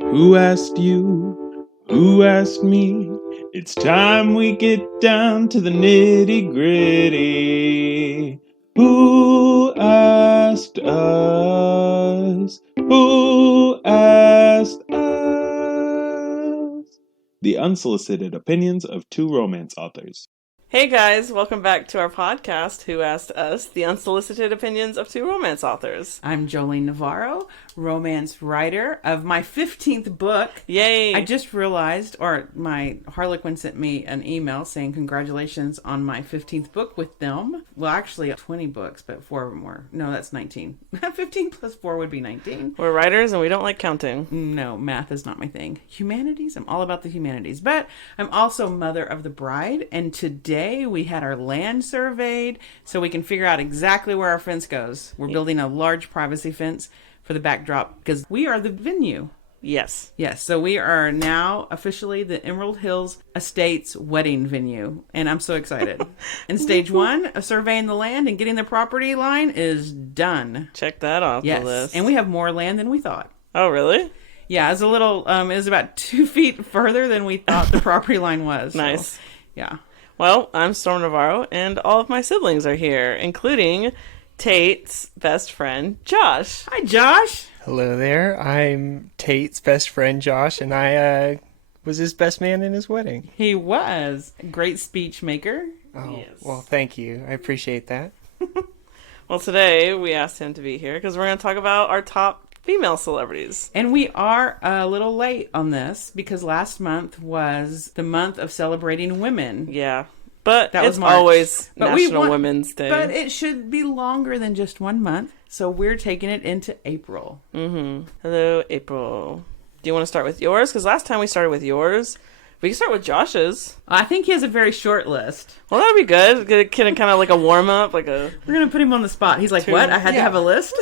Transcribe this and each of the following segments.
Who asked you? Who asked me? It's time we get down to the nitty gritty. Who asked us? Who asked us? The unsolicited opinions of two romance authors. Hey guys, welcome back to our podcast, Who Asked Us, the unsolicited opinions of two romance authors. I'm Jolene Navarro, romance writer of my 15th book. Yay! I just realized, or my Harlequin sent me an email saying congratulations on my 15th book with them. Well, actually 20 books, but 4 of them were. No, that's 19. 15 plus 4 would be 19. We're writers and we don't like counting. No, math is not my thing. Humanities, I'm all about the humanities. But I'm also mother of the bride, and today we had our land surveyed so we can figure out exactly where our fence goes. We're building a large privacy fence for the backdrop because we are the venue. Yes. Yes, so we are now officially the Emerald Hills Estates wedding venue, and I'm so excited. And stage 1 of surveying the land and getting the property line is done. Check that off the list. And we have more land than we thought. Oh, really? Yeah, it's a little, it was about 2 feet further than we thought the property line was. Nice. So, yeah. Well, I'm Storm Navarro, and all of my siblings are here, including Tate's best friend, Josh. Hi, Josh. Hello there. I'm Tate's best friend, Josh, and I was his best man in his wedding. He was a great speech maker. Oh, Yes. well, thank you. I appreciate that. Well, today we asked him to be here because we're going to talk about our top female celebrities. And we are a little late on this because last month was the month of celebrating women. Yeah. But That it's was March. always But we National want- Women's Day. But it should be longer than just 1 month. So we're taking it into April. Hello, April. Do you want to start with yours? Because last time we started with yours. We can start with Josh's. I think he has a very short list. Well, that'd be good. Kind of like a warm-up, like a... We're going to put him on the spot. He's like, what? I had to Yeah. have a list?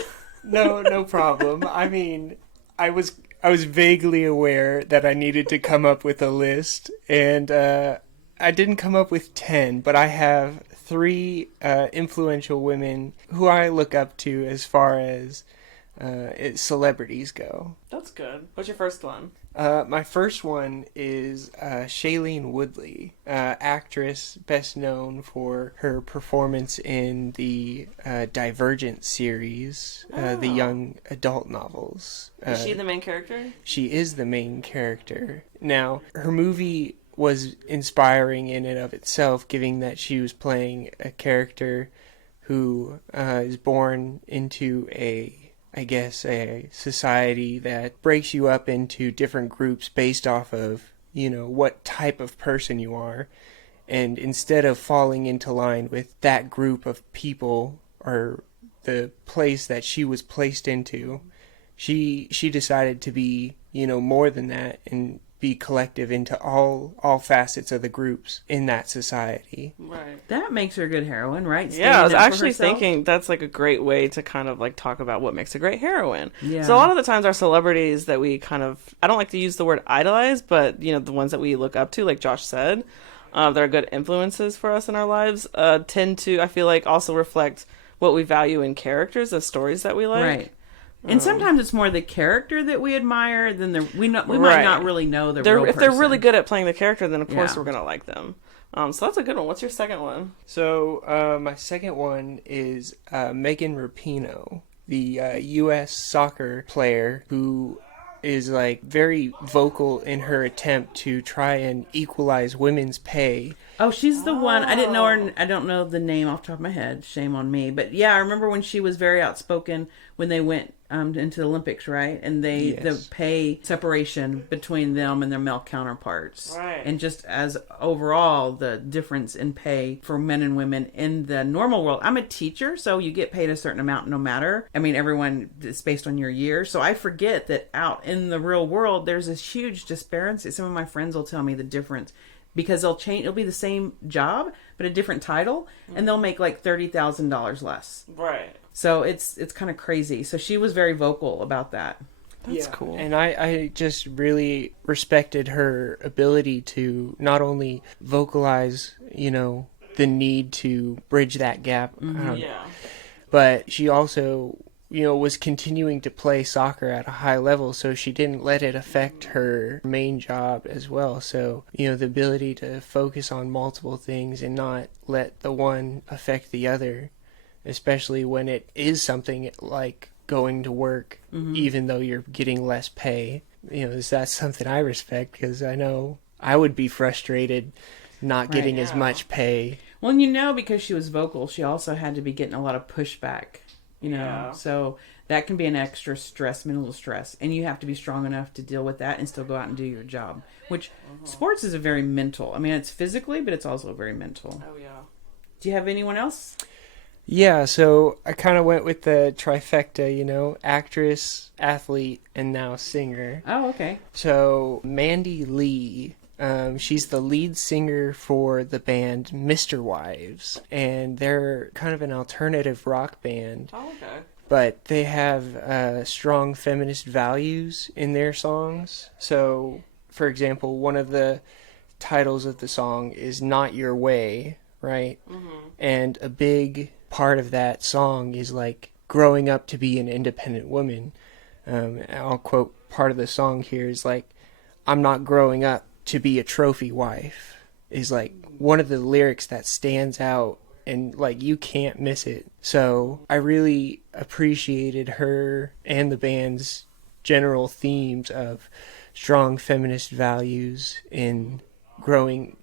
No problem. I mean, I was vaguely aware that I needed to come up with a list, and I didn't come up with 10, but I have 3 influential women who I look up to as far as celebrities go. That's good. What's your first one? My first one is Shailene Woodley, actress best known for her performance in the Divergent series, the young adult novels. Is she the main character? She is the main character. Now, her movie was inspiring in and of itself, given that she was playing a character who is born into a society that breaks you up into different groups based off of, what type of person you are. And instead of falling into line with that group of people or the place that she was placed into, she decided to be, more than that and be collective into all facets of the groups in that society. Right. That makes her a good heroine, right? Yeah, I was Standing up for actually herself. thinking that's like a great way to kind of like talk about what makes a great heroine. Yeah. So a lot of the times our celebrities that we kind of, I don't like to use the word idolize, but the ones that we look up to, like Josh said, they're good influences for us in our lives, tend to, I feel like, also reflect what we value in characters, the stories that we like. Right. And sometimes it's more the character that we admire than we might Right. not really know the real If they're person. really good at playing the character, then of course Yeah. we're going to like them. So that's a good one. What's your second one? So my second one is Megan Rapinoe, the U.S. soccer player who is like very vocal in her attempt to try and equalize women's pay. Oh, she's the one. I didn't know her. I don't know the name off the top of my head. Shame on me. But yeah, I remember when she was very outspoken when they went into the Olympics, right? And the pay separation between them and their male counterparts. Right. And just as overall, the difference in pay for men and women in the normal world. I'm a teacher, so you get paid a certain amount no matter. I mean, everyone, it's based on your year. So I forget that out in the real world, there's this huge disparity. Some of my friends will tell me the difference. Because they'll change, it'll be the same job, but a different title, and they'll make like $30,000 less. Right. So it's kind of crazy. So she was very vocal about that. That's cool. And I just really respected her ability to not only vocalize, the need to bridge that gap, Yeah. but she also was continuing to play soccer at a high level, so she didn't let it affect her main job as well. So, the ability to focus on multiple things and not let the one affect the other, especially when it is something like going to work, even though you're getting less pay. That's something I respect, because I know I would be frustrated not getting as much pay. Well, because she was vocal, she also had to be getting a lot of pushback. So that can be an extra stress, mental stress, and you have to be strong enough to deal with that and still go out and do your job, which sports is a very mental. I mean, it's physically, but it's also very mental. Oh, yeah. Do you have anyone else? Yeah, so I kind of went with the trifecta, actress, athlete, and now singer. Oh, okay. So Mandy Lee, she's the lead singer for the band Mr. Wives, and they're kind of an alternative rock band. Oh, okay. But they have strong feminist values in their songs. So, for example, one of the titles of the song is Not Your Way, right? Mm-hmm. And a big part of that song is like growing up to be an independent woman. I'll quote part of the song here is like, I'm not growing up to be a trophy wife, is like one of the lyrics that stands out, and like you can't miss it. So I really appreciated her and the band's general themes of strong feminist values in growing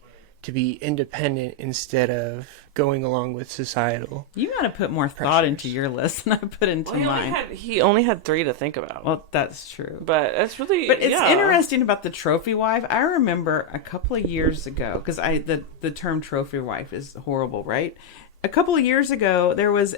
to be independent instead of going along with societal. You got to put more thought into your list than I put into mine. He only had 3 to think about. Well, that's true. But it's really... But it's interesting about the trophy wife. I remember a couple of years ago, because the term trophy wife is horrible, right? A couple of years ago, there was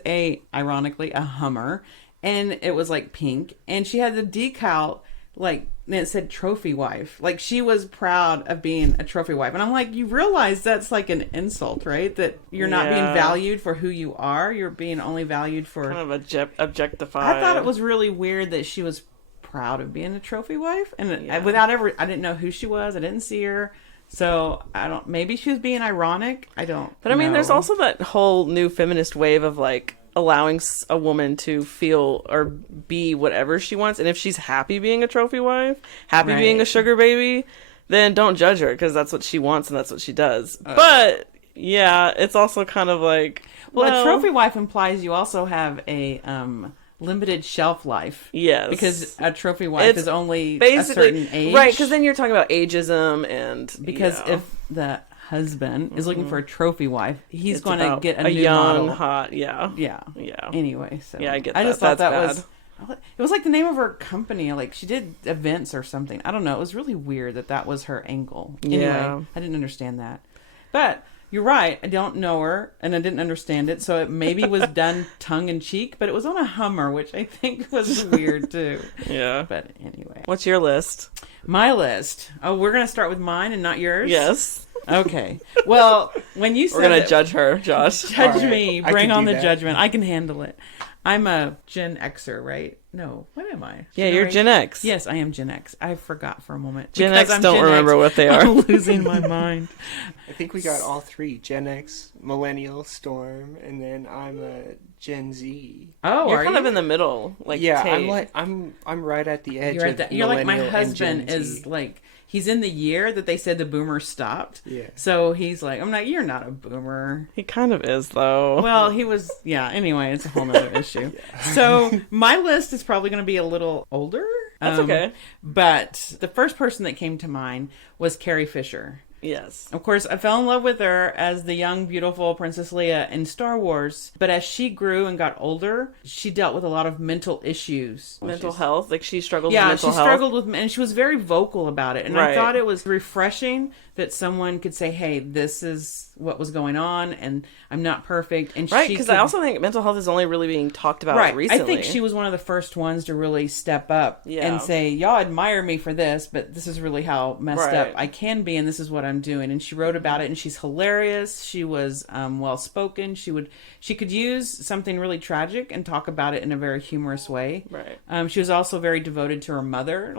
ironically, a Hummer, and it was like pink, and she had the decal, like, and it said trophy wife. Like, she was proud of being a trophy wife. And I'm like, you realize that's like an insult, right? That you're not being valued for who you are. You're being only valued for... Kind of objectified. I thought it was really weird that she was proud of being a trophy wife. And I didn't know who she was. I didn't see her. So, maybe she was being ironic. I don't But I mean, know. there's also that whole new feminist wave of like, allowing a woman to feel or be whatever she wants, and if she's happy being a trophy wife, happy being a sugar baby, then don't judge her, because that's what she wants and that's what she does. But yeah, it's also kind of like, well, a trophy wife implies you also have a limited shelf life. Yes, because a trophy wife is only basically a certain age, right? Because then you're talking about ageism, and because if the husband is looking for a trophy wife, he's going to get a new young, model. Hot, yeah. Anyway, so yeah, I get that. I just thought That's that bad. It was like the name of her company. Like, she did events or something. I don't know. It was really weird that was her angle. Anyway, I didn't understand that. But you're right. I don't know her, and I didn't understand it. So it maybe was done tongue in cheek, but it was on a Hummer, which I think was weird too. Yeah. But anyway, what's your list? My list. Oh, we're gonna start with mine and not yours. Yes. Okay. Well, when you said we're gonna judge her, Josh. Judge me. Bring on the judgment. I can handle it. I'm a Gen Xer, right? No. What am I? Yeah, you're Gen X. Yes, I am Gen X. I forgot for a moment. Gen X don't remember what they are. I'm losing my mind. I think we got all 3. Gen X, Millennial, Storm, and then I'm a Gen Z. Oh, you're kind of in the middle. Like, yeah, Tate. I'm right at the edge. You're like my husband is like. He's in the year that they said the boomers stopped. Yeah. So he's like, you're not a boomer. He kind of is, though. Well, he was, anyway, it's a whole nother issue. So my list is probably going to be a little older. That's okay. But the first person that came to mind was Carrie Fisher. Yes. Of course, I fell in love with her as the young, beautiful Princess Leia in Star Wars. But as she grew and got older, she dealt with a lot of mental issues. Mental health? Like, she struggled with mental health? Yeah, she struggled with, and she was very vocal about it. And I thought it was refreshing that someone could say, hey, this is what was going on, and I'm not perfect. And right, because I also think mental health is only really being talked about recently. I think she was one of the first ones to really step up and say, y'all admire me for this, but this is really how messed up I can be, and this is what I'm doing. And she wrote about it, and she's hilarious. She was well-spoken. She could use something really tragic and talk about it in a very humorous way. Right. She was also very devoted to her mother,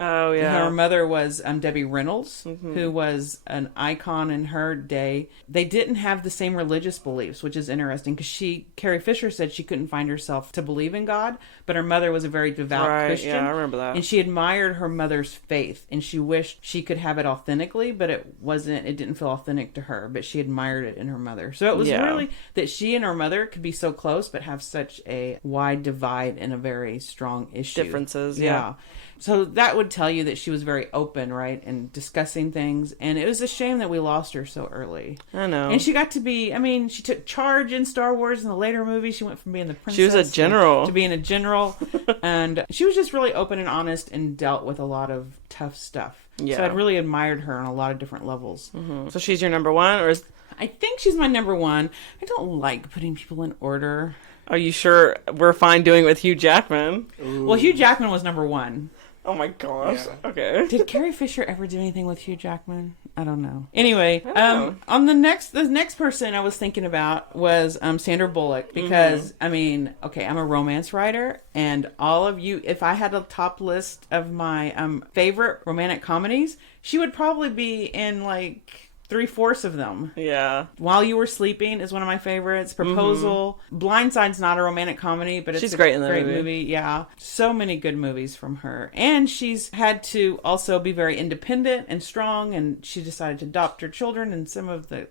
Oh, yeah. Her mother was Debbie Reynolds, who was an icon in her day. They didn't have the same religious beliefs, which is interesting because Carrie Fisher said she couldn't find herself to believe in God, but her mother was a very devout Christian. Yeah, I remember that. And she admired her mother's faith, and she wished she could have it authentically, but it didn't feel authentic to her, but she admired it in her mother. So it was really that she and her mother could be so close, but have such a wide divide and a very strong issue. Differences, yeah. So that would tell you that she was very open, right, and discussing things. And it was a shame that we lost her so early. I know. And she got to be, she took charge in Star Wars in the later movies. She went from being the princess she was a general to being a general. And she was just really open and honest and dealt with a lot of tough stuff. Yeah. So I'd really admired her on a lot of different levels. Mm-hmm. So she's your number one, or is... I think she's my number one. I don't like putting people in order. Are you sure we're fine doing it with Hugh Jackman? Ooh. Well, Hugh Jackman was number one. Oh my gosh. Yeah. Okay. Did Carrie Fisher ever do anything with Hugh Jackman? I don't know. Anyway, on the next person I was thinking about was Sandra Bullock because I'm a romance writer, and all of you, if I had a top list of my favorite romantic comedies, she would probably be in like 3/4 of them. Yeah. While You Were Sleeping is one of my favorites. Proposal. Blindside's not a romantic comedy, but she's great in that movie. Yeah. So many good movies from her. And she's had to also be very independent and strong, and she decided to adopt her children, and some of the,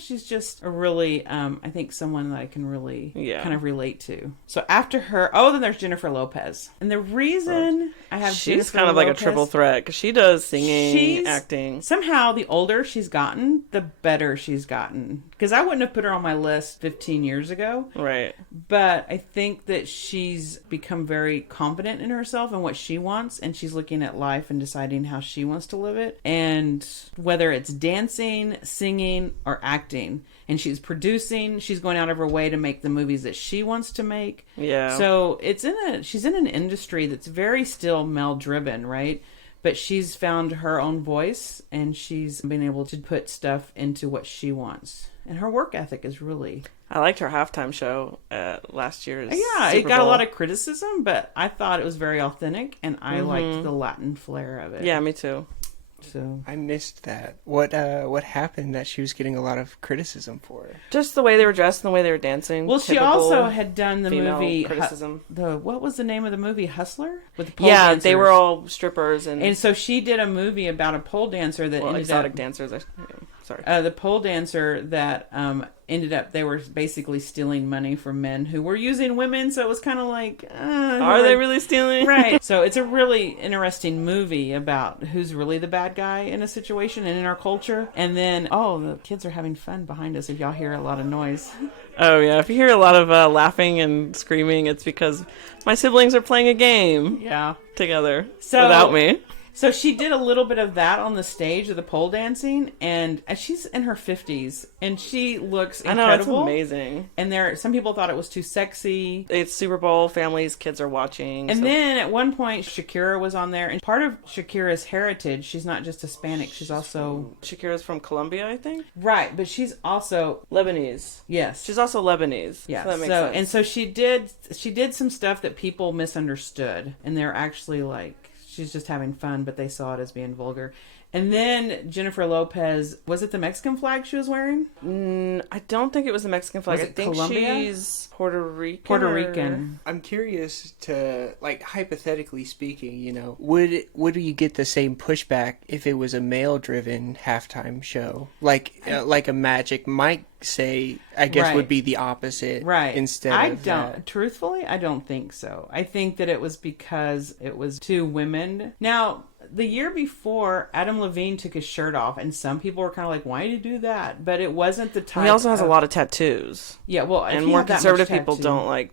she's just a really, I think someone that I can really kind of relate to. So after her, then there's Jennifer Lopez. And the reason I have she's Jennifer kind of like Lopez, a triple threat because she does singing, acting. Somehow the older she's gotten, the better she's gotten. Because I wouldn't have put her on my list 15 years ago. Right. But I think that she's become very confident in herself and what she wants, and she's looking at life and deciding how she wants to live it. And whether it's dancing, singing, or acting. And she's producing, she's going out of her way to make the movies that she wants to make. Yeah. So she's in an industry that's very still male driven, right? But she's found her own voice, and she's been able to put stuff into what she wants. And her work ethic is really... I liked her halftime show at last year's Yeah, Super it got Bowl. a lot of criticism, but I thought it was very authentic, and I liked the Latin flair of it. Yeah, me too. So I missed that. What happened that she was getting a lot of criticism for? Just the way they were dressed and the way they were dancing. Well, she also had done the movie criticism. What was the name of the movie? Hustler? With the pole dancers. They were all strippers and so she did a movie about a pole dancer that ended exotic up, dancers. Sorry. The pole dancer that ended up, they were basically stealing money from men who were using women, so it was kind of like... Are they really stealing? Right. So it's a really interesting movie about who's really the bad guy in a situation and in our culture. And then, the kids are having fun behind us if y'all hear a lot of noise. Oh, yeah. If you hear a lot of laughing and screaming, it's because my siblings are playing a game together without me. So she did a little bit of that on the stage of the pole dancing, and she's in her 50s, and she looks incredible. I know, it's amazing. And some people thought it was too sexy. It's Super Bowl, families, kids are watching. And then at one point, Shakira was on there, and part of Shakira's heritage, she's not just Hispanic, she's also... Shakira's from Colombia, I think? Right, but she's also... Lebanese. Yes. She's also Lebanese. Yeah, so that makes sense. And so she did some stuff that people misunderstood, and they're actually like... She's just having fun, but they saw it as being vulgar. And then Jennifer Lopez, was it the Mexican flag she was wearing? I don't think it was the Mexican flag. Was it I think Colombia? She's Puerto Rican. Puerto Rican. I'm curious to, like, hypothetically speaking, would you get the same pushback if it was a male-driven halftime show? Like a Magic Mike say, I guess would be the opposite. Right. Instead of that. Truthfully, I don't think so. I think that it was because it was two women. Now, the year before, Adam Levine took his shirt off, and some people were kind of like, why did you do that? But it wasn't the type. He also has a lot of tattoos. Yeah, well, and more conservative people don't like,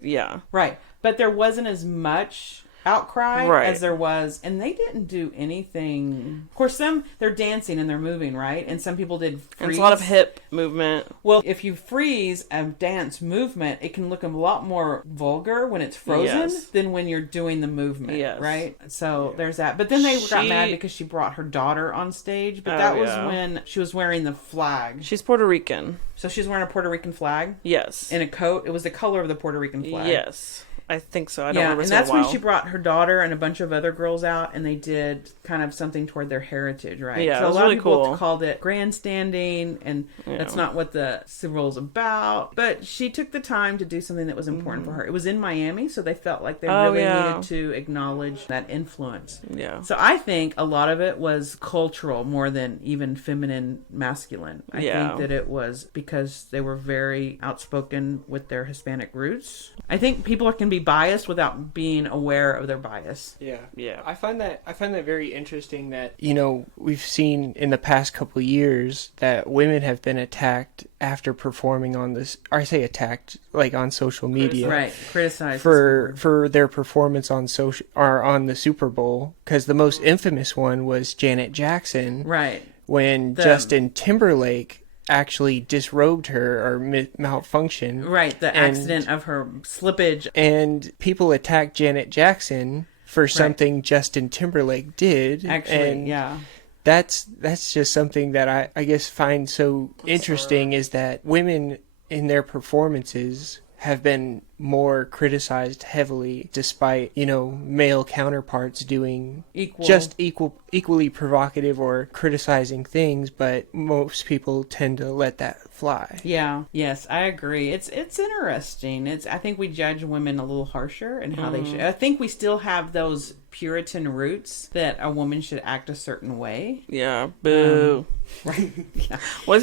Right. But there wasn't as much outcry as there was, and they didn't do anything. Of course, they're dancing and they're moving, right? And some people did freeze. And it's a lot of hip movement. Well, if you freeze a dance movement, it can look a lot more vulgar when it's frozen than when you're doing the movement, right? So there's that. But then they got mad because she brought her daughter on stage, but that was when she was wearing the flag. She's Puerto Rican. So she's wearing a Puerto Rican flag? Yes. In a coat? It was the color of the Puerto Rican flag. Yes. I think so. I don't Yeah, remember. and It's been a that's when while. she brought her daughter and a bunch of other girls out, and they did kind of something toward their heritage, right? Yeah, so it was a lot really of people cool. called it grandstanding, and that's not what the Super Bowl is about. But she took the time to do something that was important for her. It was in Miami, so they felt like they really needed to acknowledge that influence. Yeah. So I think a lot of it was cultural more than even feminine, masculine. I think that it was because they were very outspoken with their Hispanic roots. I think people can be biased without being aware of their bias. Yeah. I find that very interesting that, you know, we've seen in the past couple of years that women have been attacked after performing on this, or I say attacked, like on social media. Right, criticized for their performance on social or on the Super Bowl, because the most infamous one was Janet Jackson. Right. When Justin Timberlake actually disrobed her or malfunctioned. Right, the accident of her slippage. And people attacked Janet Jackson for something Justin Timberlake did. Actually, and that's just something that I guess find so interesting, is that women in their performances have been more criticized heavily, despite, you know, male counterparts doing equally provocative or criticizing things, but most people tend to let that fly. Yeah. Yes, I agree. It's interesting. I think we judge women a little harsher in how they should. I think we still have those Puritan roots that a woman should act a certain way. Yeah. Boo. Right. Yeah. Who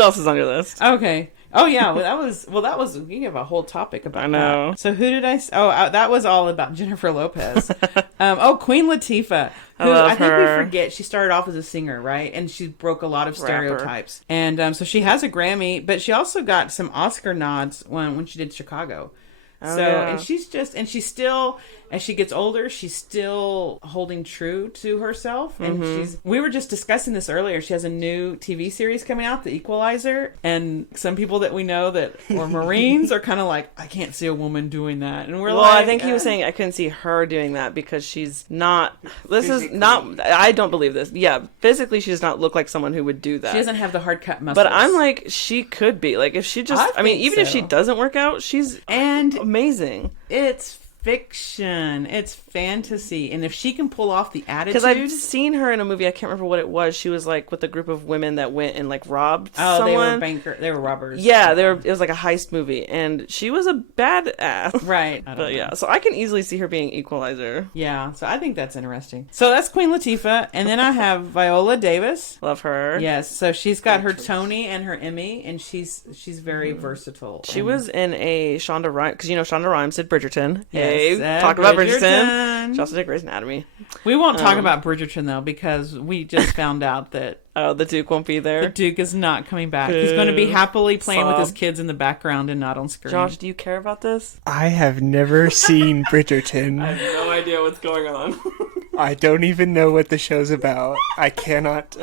else is on your list? Okay. Oh yeah, that was you have a whole topic about I know. that. So who did I? That was all about Jennifer Lopez. Queen Latifah. Who I think we forget. She started off as a singer, right? And she broke a lot of stereotypes. And so she has a Grammy, but she also got some Oscar nods when she did Chicago. And she's still, as she gets older, she's still holding true to herself. And we were just discussing this earlier. She has a new TV series coming out, The Equalizer. And some people that we know that were Marines are kind of like, I can't see a woman doing that. And we're I think he was saying I couldn't see her doing that because she's not, I don't believe this. Yeah, physically she does not look like someone who would do that. She doesn't have the hard cut muscles. But I'm like, she could be. Like, if she just, if she doesn't work out, she's amazing. It's fiction. It's fantasy. And if she can pull off the attitude... Because I've seen her in a movie, I can't remember what it was. She was like with a group of women that went and like robbed someone. They were robbers. Yeah, it was like a heist movie. And she was a badass. Right. But yeah, so I can easily see her being Equalizer. Yeah, so I think that's interesting. So that's Queen Latifah. And then I have Viola Davis. Love her. Yes, so she's got her Tony and her Emmy, and she's very versatile. She was in a Shonda Rhimes, because you know Shonda Rhimes did Bridgerton. Yes, talk about Bridgerton. She also did Grey's Anatomy. We won't talk about Bridgerton though, because we just found out that the Duke won't be there. The Duke is not coming back. He's going to be happily playing with his kids in the background and not on screen. Josh, do you care about this? I have never seen Bridgerton. I have no idea what's going on. I don't even know what the show's about. I cannot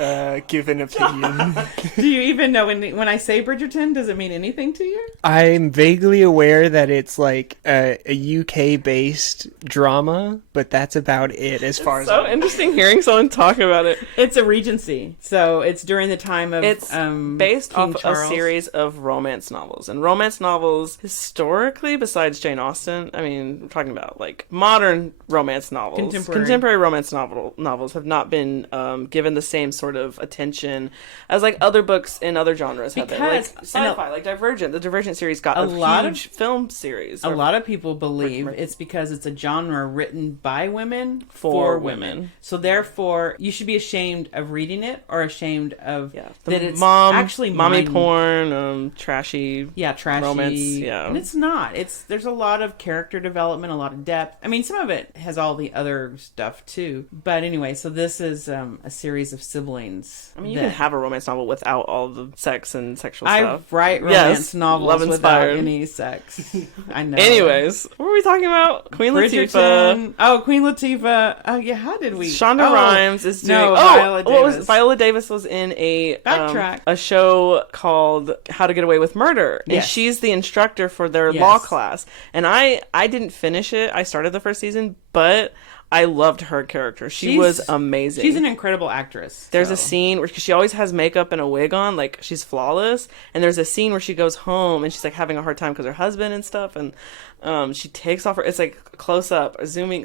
give an opinion. Do you even know when I say Bridgerton, does it mean anything to you? I'm vaguely aware that it's like a UK-based drama, but that's about it as far as so interesting hearing someone talk about it. It's a Regency, so it's during the time of it's based King off Charles. a series of romance novels. And romance novels, historically, besides Jane Austen, I mean, we're talking about like modern romance novels. Contemporary romance novels have not been given the same sort of attention as like other books in other genres have been. Like sci-fi, like Divergent. The Divergent series got a huge film series. A lot of people believe it's because it's a genre written by women for women. So therefore, you should be ashamed of reading it or ashamed of that it's actually mommy porn, trashy romance. Yeah. And it's not. There's a lot of character development, a lot of depth. I mean, some of it has all the other stuff too. But anyway, so this is a series of siblings. I mean, you can have a romance novel without all the sex and sexual stuff. I write romance novels without any sex. I know. Anyways, what were we talking about? Queen Latifah. Oh, Queen Latifah. Oh, yeah. How did we? Shonda Rhimes is doing. Viola Davis. Viola Davis was in a show called How to Get Away with Murder, and she's the instructor for their law class. And I didn't finish it. I started the first season, but I loved her character. She She's- was amazing. She's an incredible actress. There's so. a scene where she always has makeup and a wig on, like she's flawless. And there's a scene where she goes home and she's like having a hard time because her husband and stuff. And she takes off it's like close up,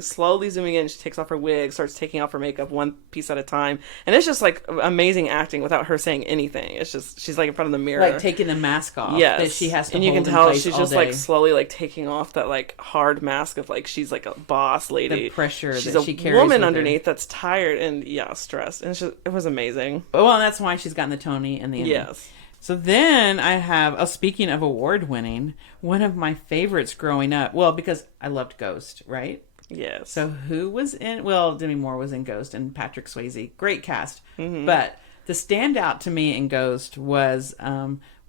slowly zooming in. She takes off her wig, starts taking off her makeup one piece at a time. And it's just like amazing acting without her saying anything. It's just, she's like in front of the mirror. Like taking the mask off. Yes. That she has to and you hold can in tell place she's all just day. like slowly like taking off that like hard mask of like she's like a boss lady. The pressure she's that a she carries woman with underneath that's tired and stressed. And it was amazing. Well, and that's why she's gotten the Tony and the Emmy. Yes. So then I have, speaking of award winning, one of my favorites growing up. Well, because I loved Ghost, right? Yes. So who was in? Well, Demi Moore was in Ghost and Patrick Swayze. Great cast. Mm-hmm. But the standout to me in Ghost was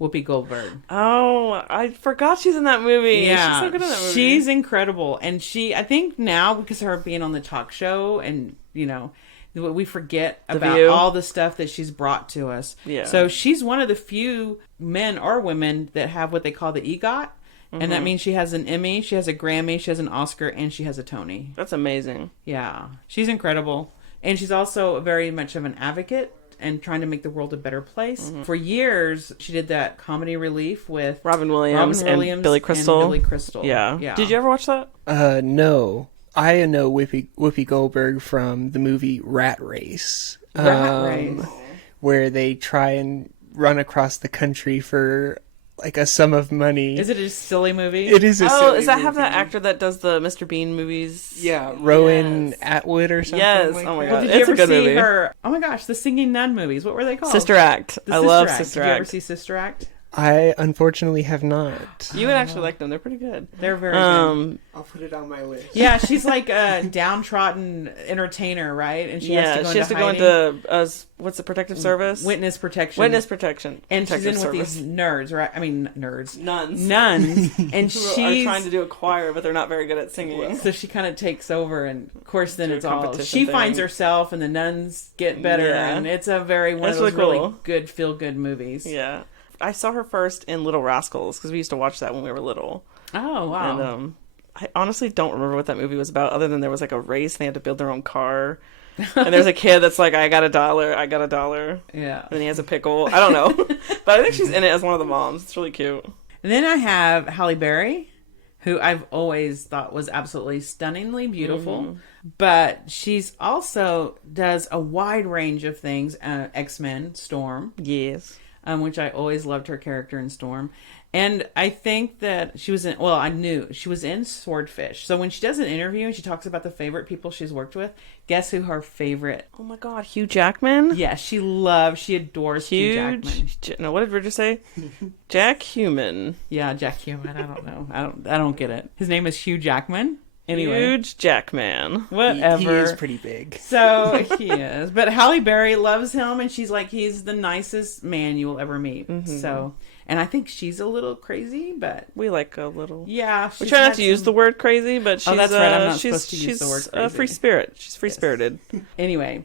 Whoopi Goldberg. Oh, I forgot she's in that movie. Yeah, She's so good in that movie. she's incredible. And I think now, because of her being on the talk show and, we forget about View. all the stuff that she's brought to us. Yeah. So she's one of the few men or women that have what they call the EGOT. And that means she has an Emmy, she has a Grammy, she has an Oscar, and she has a Tony. That's amazing. Yeah. She's incredible. And she's also very much of an advocate and trying to make the world a better place. Mm-hmm. For years, she did that comedy relief with Robin Williams and Billy Crystal. Yeah. Did you ever watch that? No. I know Whoopi Goldberg from the movie Rat Race. Rat Race. Where they try and run across the country for like a sum of money. Is it a silly movie? It is a silly does that movie. have that actor that does the Mr. Bean movies? Yeah, Rowan Yes. Atwood or something. Yes. Like Oh my that. God. Did It's you a ever good see movie. her? Oh my gosh, the singing nun movies. What were they called? Sister Act. The I love Act. Sister Did you ever Act. see Sister Act? I unfortunately have not. You would actually like them. They're pretty good. They're very good. I'll put it on my list. Yeah, she's like a downtrodden entertainer, right? And she has to go she has to go hiding. into what's the protective service? Witness protection. Witness protection. And she's in Protective with service. these nerds, right? I mean, nerds. Nuns. And Who she's are trying to do a choir, but they're not very good at singing. so she kind of takes over, and of course, then Do a it's all competition she finds thing. herself, and the nuns get better, Yeah. and it's a very one That's of those really really cool. good feel good movies. Yeah. I saw her first in Little Rascals because we used to watch that when we were little. Oh wow! And I honestly don't remember what that movie was about, other than there was like a race and they had to build their own car. And there's a kid that's like, I got $1. Yeah. And then he has a pickle. I don't know. But I think she's in it as one of the moms. It's really cute. And then I have Halle Berry, who I've always thought was absolutely stunningly beautiful. Mm-hmm. But she's also does a wide range of things. X-Men, Storm, Yes. which I always loved her character in Storm. And I think that she was in, well, I knew she was in Swordfish. So when she does an interview and she talks about the favorite people she's worked with, guess who her favorite? Oh my God, Hugh Jackman? Yeah, she adores Hugh Jackman. No, what did Richard say? Jack Human. Yeah, Jack Human. I don't know. I don't get it. His name is Hugh Jackman. Anyway, Huge Jackman. whatever. He is pretty big. So he is. But Halle Berry loves him, and she's like, he's the nicest man you will ever meet. Mm-hmm. So, and I think she's a little crazy, but We like a little... yeah. We she's try not had to use some- the word crazy, but she's, Oh, that's right. I'm not she's, supposed to use she's the word a free crazy. spirit. She's free-spirited. Anyway.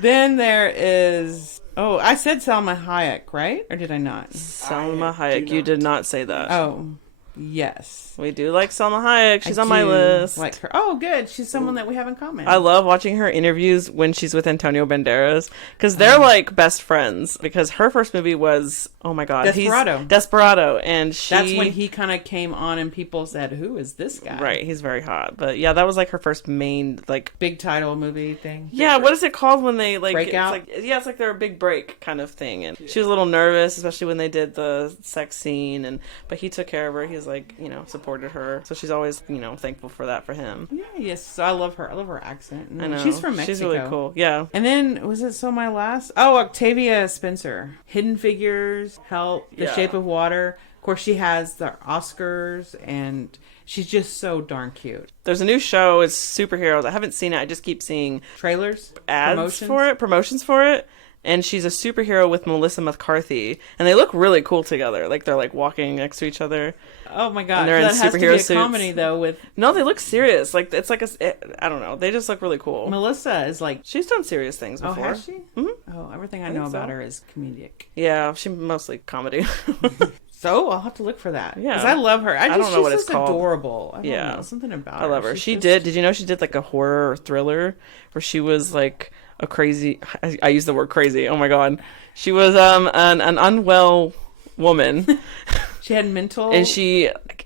Then there is... Oh, I said Salma Hayek, right? Or did I not? Salma I do Hayek. You not. did not say that. Oh, yes. We do like Salma Hayek. She's I on my do list. like her. Oh, good. She's someone that we have in common. I love watching her interviews when she's with Antonio Banderas because they're like best friends. Because her first movie was, oh my God, Desperado, and That's when he kind of came on, and people said, "Who is this guy?" right, he's very hot. But yeah, that was like her first main like. Big title movie thing. Yeah, what is it called when they like Breakout? It's like, yeah, it's like they're a big break kind of thing, and she was a little nervous, especially when they did the sex scene, but he took care of her. He was like, supported her, so she's always thankful for that for him. Yeah, yes. So I love her. I love her accent. I know She's from Mexico. She's really cool. Yeah. And then was it my last? Oh, Octavia Spencer. Hidden Figures, Help, The Yeah. Shape of Water. Of course, she has the Oscars, and she's just so darn cute. There's a new show. It's superheroes. I haven't seen it. I just keep seeing Trailers, ads promotions for it. And she's a superhero with Melissa McCarthy, and they look really cool together. Like they're like walking next to each other. Oh my god, And they're in that has to be superhero a suits. comedy though. With No, they look serious. Like it's like I don't know. They just look really cool. Melissa is like, She's done serious things oh, before. has she? Mhm. Oh, everything I think know about so. her is comedic. Yeah, she mostly comedy. So I'll have to look for that. Yeah. Because I love her. I don't know what she's it's just called. adorable. I don't Yeah. know. Something about her. I love her. She's She just- did you know she did like a horror or thriller where she was like a crazy, I use the word crazy, oh my god. She was an unwell woman. She had mental... And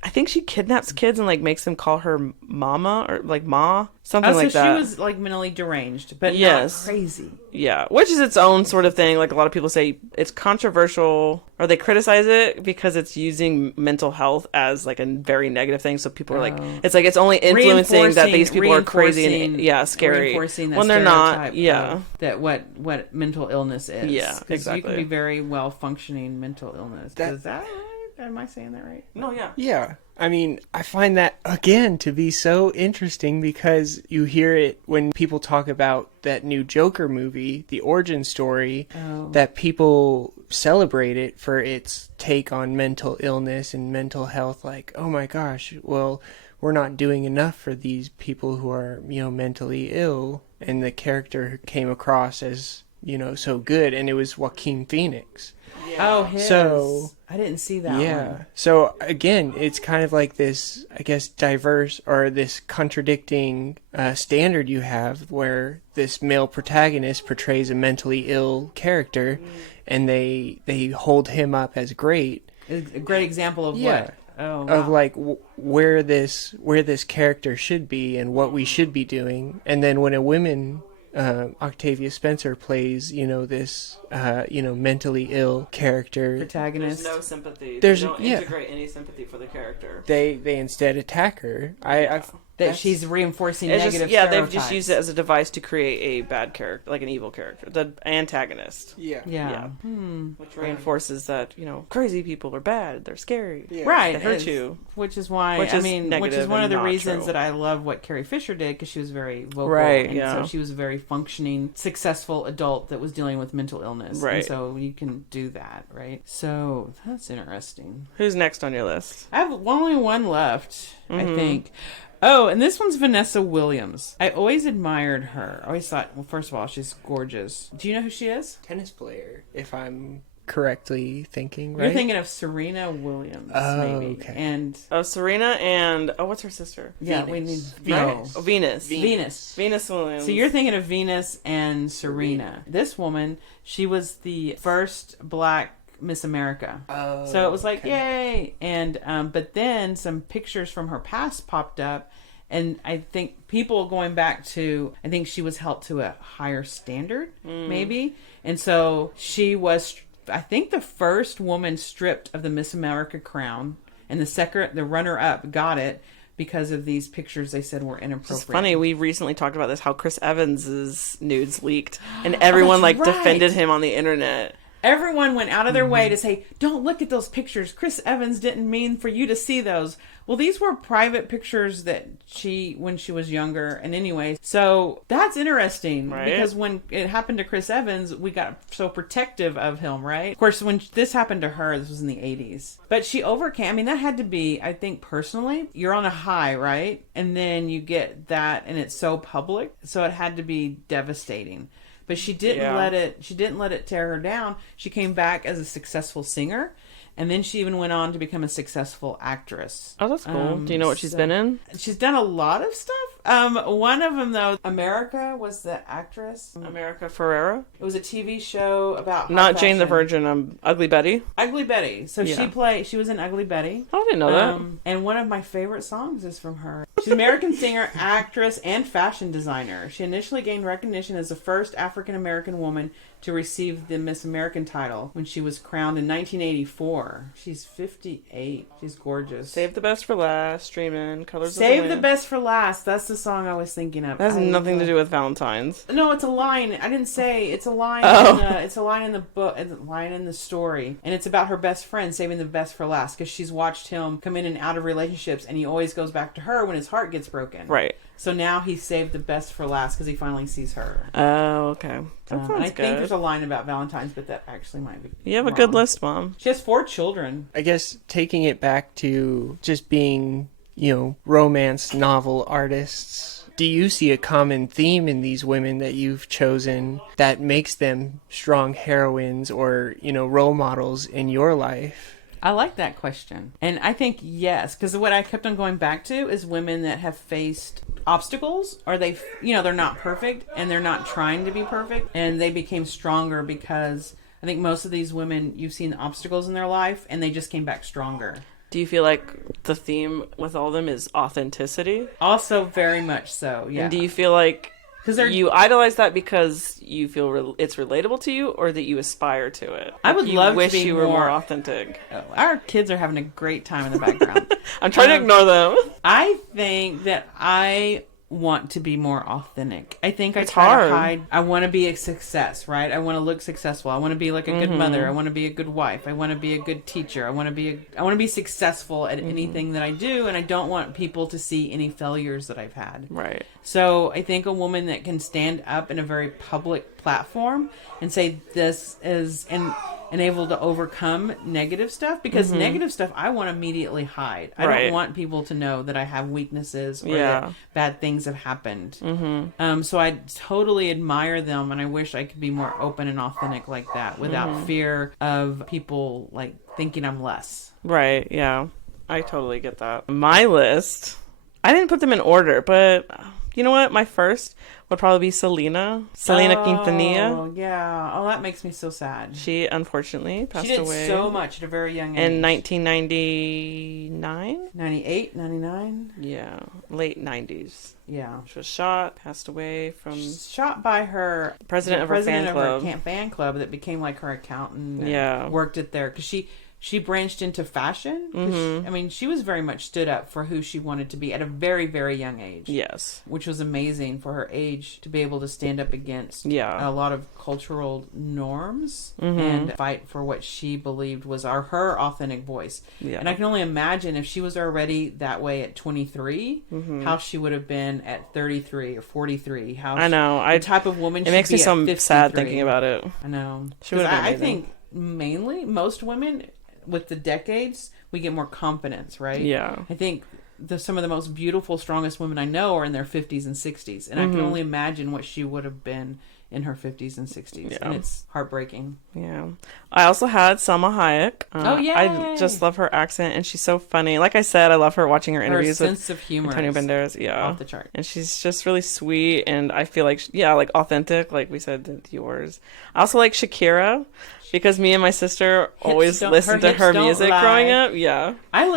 I think she kidnaps kids and like makes them call her mama or like ma, something like that. So she was like mentally deranged, but Yes. not crazy. Yeah, which is its own sort of thing. Like a lot of people say it's controversial or they criticize it because it's using mental health as like a very negative thing. So people are like, it's like it's only influencing that these people are crazy and scary Reinforcing that when they're not. stereotype Yeah, of that what mental illness is. Yeah, 'Cause exactly. You can be very well functioning mental illness. Is that right? Am I saying that right? no, yeah. Yeah. I mean, I find that, again, to be so interesting because you hear it when people talk about that new Joker movie, the origin story, that people celebrate it for its take on mental illness and mental health. Like, oh my gosh, well, we're not doing enough for these people who are, mentally ill. And the character came across as, so good. And it was Joaquin Phoenix. Oh, his. So... I didn't see that one. So again, it's kind of like this, I guess, diverse or this contradicting standard you have where this male protagonist portrays a mentally ill character and they hold him up as great. A great example of what? Oh, wow. Of like where this character should be and what we should be doing. And then when a woman... Octavia Spencer plays, this, mentally ill character. Protagonist. There's no sympathy. There's- They don't yeah. integrate any sympathy for the character. They instead attack her. That she's reinforcing It's negative just, stereotypes. they've just used it as a device to create a bad character, like an evil character, the antagonist. Yeah. Yeah. Which reinforces that, crazy people are bad, they're scary. Yeah. Right. They hurt it's- you. Which is why, Which is which is negative one of and the not reasons true. that I love what Carrie Fisher did, because she was very vocal. Right, and yeah. so she was a very functioning, successful adult that was dealing with mental illness. Right. And so you can do that, right? So that's interesting. Who's next on your list? I have only one left, I think. Oh, and this one's Vanessa Williams. I always admired her. I always thought, well, first of all, she's gorgeous. Do you know who she is? Tennis player, if I'm correctly thinking, right? You're thinking of Serena Williams, Oh, maybe. okay. And Serena and what's her sister? yeah, Venus. we need Venus. Oh, Venus. Venus. Williams. So you're thinking of Venus and Serena. This woman, she was the first black Miss America. Oh, So it was like, okay. yay! And but then some pictures from her past popped up, and I think people going back to, I think she was held to a higher standard, maybe. And so she was, I think, the first woman stripped of the Miss America crown, and the runner-up got it because of these pictures they said were inappropriate. It's funny, we recently talked about this, how Chris Evans's nudes leaked, and everyone that's right. defended him on the internet. Everyone went out of their way to say, don't look at those pictures. Chris Evans didn't mean for you to see those. Well, these were private pictures that when she was younger. And anyway, so that's interesting. Right. Because when it happened to Chris Evans, we got so protective of him, right? Of course, when this happened to her, this was in the 80s. But she overcame. I mean, that had to be, I think personally, you're on a high, right? And then you get that and it's so public. So it had to be devastating. But she didn't let it tear her down. She came back as a successful singer, and then she even went on to become a successful actress. Oh, that's cool. Do you know what she's been in? She's done a lot of stuff. One of them though, America was the actress. America Ferrera? It was a TV show about high Not Jane the fashion. Virgin, Ugly Betty. Ugly Betty. So Yeah. she was in Ugly Betty. Oh, I didn't know that. And one of my favorite songs is from her. She's an American singer, actress, and fashion designer. She initially gained recognition as the first African-American woman to receive the Miss American title when she was crowned in 1984. She's 58. She's gorgeous. Save the Best for Last, streaming, Colors of Save the the Wind. Best for Last. That's the song I was thinking of. That has I nothing to love- do with Valentine's. No, it's a line. I didn't say it's a line. Oh. It's a line in the book. It's a line in the story, and it's about her best friend saving the best for last because she's watched him come in and out of relationships, and he always goes back to her when his heart gets broken. Right. So now he saved the best for last because he finally sees her. Oh, okay. That sounds And I good. think there's a line about Valentine's, but that actually might be. You have a wrong. good list, Mom. She has 4 children. I guess taking it back to just being, romance novel artists, do you see a common theme in these women that you've chosen that makes them strong heroines or, role models in your life? I like that question. And I think yes, because what I kept on going back to is women that have faced obstacles, or they're not perfect and they're not trying to be perfect, and they became stronger because I think most of these women, you've seen obstacles in their life and they just came back stronger. Do you feel like the theme with all of them is authenticity? Also, very much so, yeah. And do you feel like you idolize that because you feel it's relatable to you, or that you aspire to it? I would love wish to be you were more authentic. Our kids are having a great time in the background. I'm trying to ignore them. I think that I want to be more authentic. I think it's try hard. to hide. I want to be a success, right? I want to look successful. I want to be like a good mother. I want to be a good wife. I want to be a good teacher. I want to be successful at anything that I do, and I don't want people to see any failures that I've had. Right. So I think a woman that can stand up in a very public platform and say this is and able to overcome negative stuff, because negative stuff I want to immediately hide. I don't want people to know that I have weaknesses or that bad things have happened. So I totally admire them, and I wish I could be more open and authentic like that without fear of people like thinking I'm less. Right, yeah. I totally get that. My list, I didn't put them in order, but you know what? My first would probably be Selena Quintanilla. Oh, yeah. Oh, that makes me so sad. She unfortunately passed away. She did away so much at a very young age. In 1999? 98, 99? Yeah. Late 90s. Yeah. She was shot, passed away from... Shot by her... President of her fan club that became like her accountant. Yeah. Worked it there. Because she branched into fashion. I mean, she was very much stood up for who she wanted to be at a very, very young age. Yes. Which was amazing for her age to be able to stand up against a lot of cultural norms and fight for what she believed was her authentic voice. Yeah. And I can only imagine if she was already that way at 23, how she would have been at 33 or 43. The type of woman she would be. It makes me so sad thinking about it. I know. I think mainly most women, with the decades, we get more confidence, right? Yeah. I think some of the most beautiful, strongest women I know are in their 50s and 60s. And I can only imagine what she would have been in her 50s and 60s. Yeah. And it's heartbreaking. Yeah. I also had Salma Hayek. Yeah. I just love her accent, and she's so funny. Like I said, I love her watching her interviews with sense of humor, Antonio Banderas. Yeah. Off the chart. And she's just really sweet, and I feel like, like authentic, like we said, yours. I also like Shakira, because me and my sister always listened to her music growing up. Yeah. I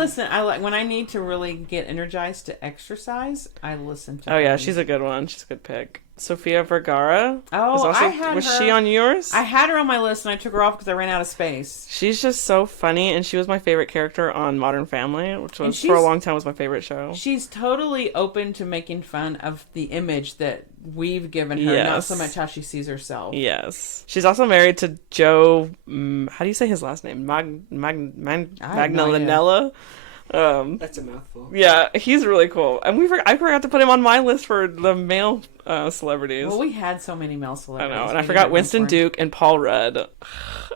like when I need to really get energized to exercise, I listen to her. Oh yeah, she's a good one. She's a good pick. Sofia Vergara. Oh, was she on yours? I had her on my list, and I took her off because I ran out of space. She's just so funny, and she was my favorite character on Modern Family, which was for a long time was my favorite show. She's totally open to making fun of the image that we've given her, not so much how she sees herself. Yes. She's also married to Joe, how do you say his last name? Magnalinella? That's a mouthful. Yeah, he's really cool. And I forgot to put him on my list for the male celebrities. Well, we had so many male celebrities. I know, and I forgot Winston Duke and Paul Rudd.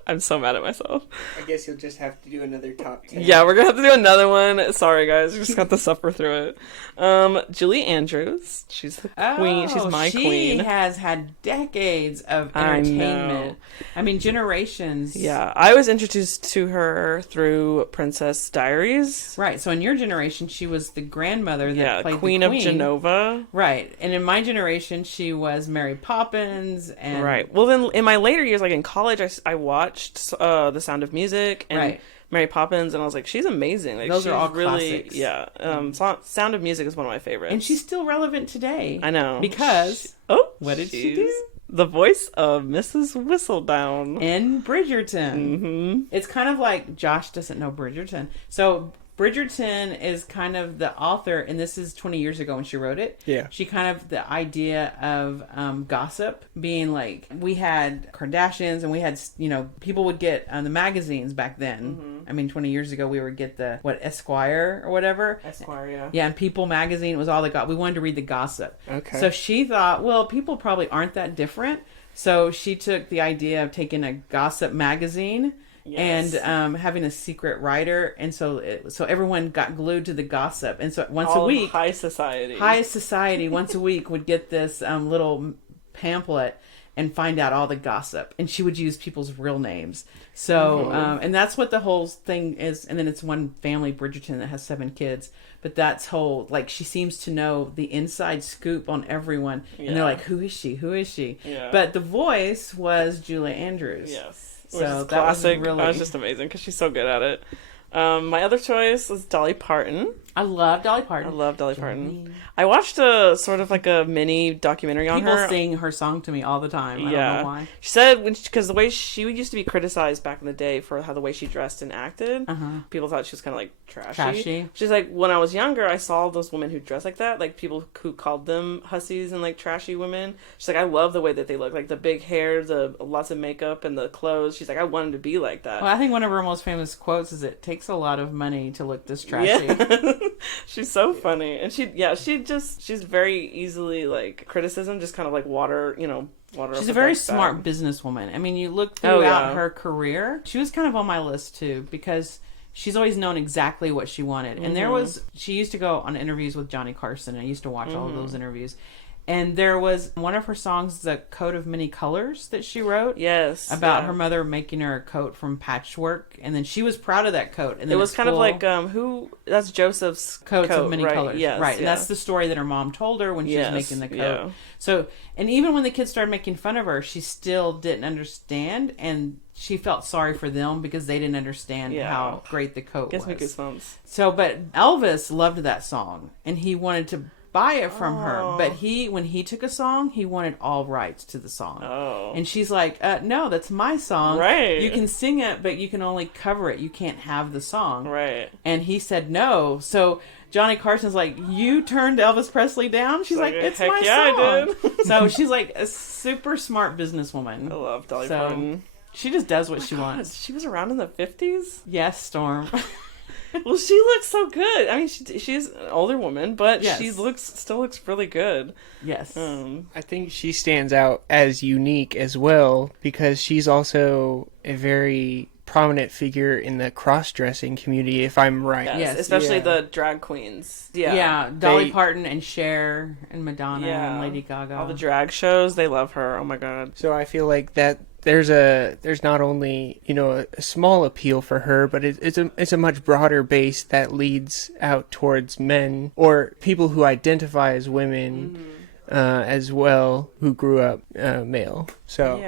I'm so mad at myself. I guess you'll just have to do another top 10. Yeah, we're gonna have to do another one. Sorry, guys, we just got to suffer through it. Julie Andrews, she's the queen. She's my queen. She has had decades of entertainment. I mean, generations. Yeah, I was introduced to her through Princess Diaries. Right. So in your generation, she was the grandmother that played Queen the of Genova. Right. And in my generation, she was Mary Poppins. And right. Well, then in my later years, like in college, I watched The Sound of Music and Mary Poppins, and I was like, she's amazing. Like, those are all classics. Yeah. Sound of Music is one of my favorites. And she's still relevant today. I know. Because what did she do? The voice of Mrs. Whistledown. In Bridgerton. Mm-hmm. It's kind of like Josh doesn't know Bridgerton. So Bridgerton is kind of the author, and this is 20 years ago when she wrote it. Yeah. She kind of, the idea of gossip being like, we had Kardashians and we had, people would get the magazines back then. Mm-hmm. I mean, 20 years ago, we would get the, Esquire or whatever? Esquire, yeah. Yeah, and People magazine was all we wanted to read the gossip. Okay. So she thought, well, people probably aren't that different. So she took the idea of taking a gossip magazine. Yes. And having a secret writer, and so everyone got glued to the gossip, and so once a week, high society once a week would get this little pamphlet, and find out all the gossip. And she would use people's real names. So, and that's what the whole thing is. And then it's one family, Bridgerton, that has 7 kids. But that's whole, like, she seems to know the inside scoop on everyone. Yeah. And they're like, who is she? Who is she? Yeah. But the voice was Julia Andrews. Yes. So Which is that classic. was really... That was just amazing because she's so good at it. My other choice was Dolly Parton. I love Dolly Parton. I love Dolly Parton. I watched a sort of like a mini documentary on her. People sing her song to me all the time. I don't know why. She said because the way she used to be criticized back in the day for how the way she dressed and acted, people thought she was kind of like trashy. She's like, when I was younger, I saw those women who dress like that, like people who called them hussies and like trashy women. She's like, I love the way that they look, like the big hair, the lots of makeup, and the clothes. She's like, I wanted to be like that. Well, I think one of her most famous quotes is, "It takes a lot of money to look this trashy." Yeah. She's so funny, and she's very easily like criticism, just kind of like water. She's a very smart businesswoman. I mean, you look throughout her career, she was kind of on my list too, because she's always known exactly what she wanted. And she used to go on interviews with Johnny Carson. I used to watch all of those interviews. And there was one of her songs, The Coat of Many Colors, that she wrote. Yes. About her mother making her a coat from patchwork. And then she was proud of that coat. And then it was kind of like, that's Joseph's Coats coat, of Many right? Colors. Yes, right. And that's the story that her mom told her when she was making the coat. Yeah. So, and even when the kids started making fun of her, she still didn't understand. And she felt sorry for them because they didn't understand how great the coat was. Gives me goosebumps. So, but Elvis loved that song. And he wanted to buy it from her, but when he took a song, he wanted all rights to the song. And she's like, no, that's my song, right? You can sing it, but you can only cover it, you can't have the song, right? And he said no. So Johnny Carson's like, you turned Elvis Presley down? She's like, it's my song. I did. So she's like a super smart businesswoman. I love Dolly Parton. She just does what she wants. She was around in the 50s? Yes, Storm. Well, she looks so good. I mean, she's an older woman, but she still looks really good. Yes. I think she stands out as unique as well because she's also a very prominent figure in the cross-dressing community, if I'm right. Yes, especially the drag queens. Yeah, Dolly Parton and Cher and Madonna and Lady Gaga. All the drag shows, they love her. Oh my god. So I feel like that there's not only a small appeal for her, but it's a much broader base that leads out towards men or people who identify as women as well, who grew up male. So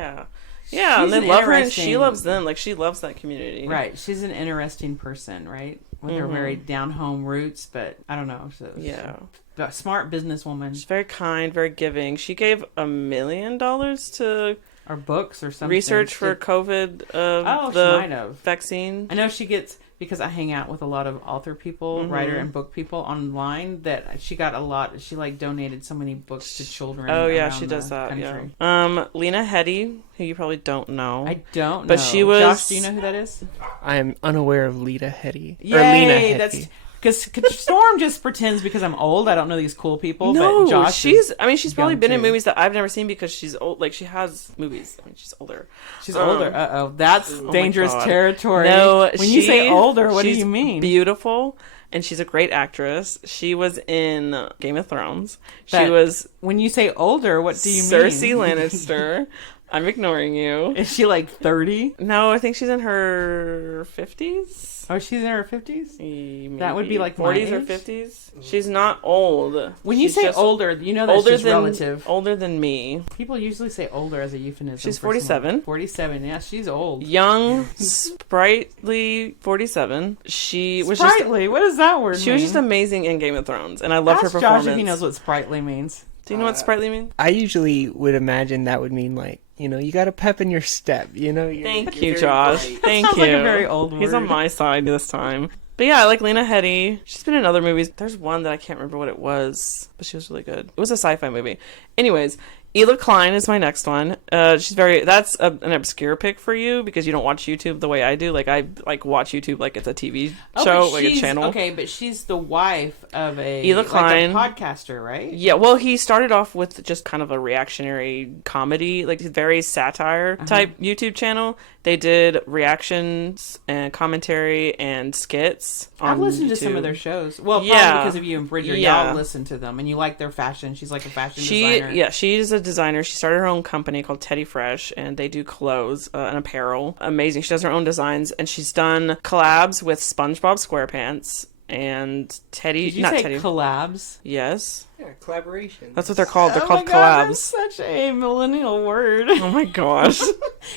yeah, and they love her and she loves them. Like, she loves that community. Right. She's an interesting person, right? With her very down-home roots, but I don't know. So a smart businesswoman. She's very kind, very giving. She gave $1 million to... or books or something. Research for COVID, she might have. Vaccine. I know she gets, because I hang out with a lot of author people, writer and book people online, that she got a lot, she like donated so many books to children. Oh yeah, she does that, country. Lena Headey, who you probably don't know. I don't know. But she was... Josh, do you know who that is? I am unaware of Lena Headey. Yay, or Lena Headey. That's... Because Storm just pretends because I'm old, I don't know these cool people. No, but Josh she's probably been in movies that I've never seen because she's old. Like, she has movies. I mean, she's older. She's older. That's dangerous territory. No, when you say older, what do you mean? Beautiful, and she's a great actress. She was in Game of Thrones. She was. When you say older, what do you mean? Cersei Lannister. I'm ignoring you. Is she like 30? No, I think she's in her 50s. Oh, she's in her 50s? Maybe. That would be like 40s or 50s. She's not old. When you say older, you know that's just relative. Older than me. People usually say older as a euphemism. She's 47. 47, yeah, she's old. Young, sprightly 47. She was sprightly? What does that word mean? She was just amazing in Game of Thrones, and I loved her performance. Josh if he knows what sprightly means. Do you know what sprightly means? I usually would imagine that would mean like, you got a pep in your step, Thank you, Josh. Thank you. Sounds like a very old word. He's on my side this time. But yeah, I like Lena Headey. She's been in other movies. There's one that I can't remember what it was, but she was really good. It was a sci-fi movie. Anyways, Ela Klein is my next one. That's an obscure pick for you because you don't watch YouTube the way I do. Like, I watch YouTube like it's a TV show, like a channel. Okay, but she's the wife of Ela Klein, like a podcaster, right? Yeah, well, he started off with just kind of a reactionary comedy, like very satire type YouTube channel. They did reactions and commentary and skits on I've listened YouTube. to some of their shows. Well, probably because of you and Bridger. Yeah. Y'all listen to them and you like their fashion. She's like a fashion designer. Yeah, she's a designer. She started her own company called Teddy Fresh, and they do clothes and apparel. Amazing. She does her own designs, and she's done collabs with SpongeBob SquarePants and Teddy. Did you not say Teddy. collabs? Yes. Yeah, collaboration. That's what they're called. They're called my God, collabs. that's such a millennial word. Oh my gosh.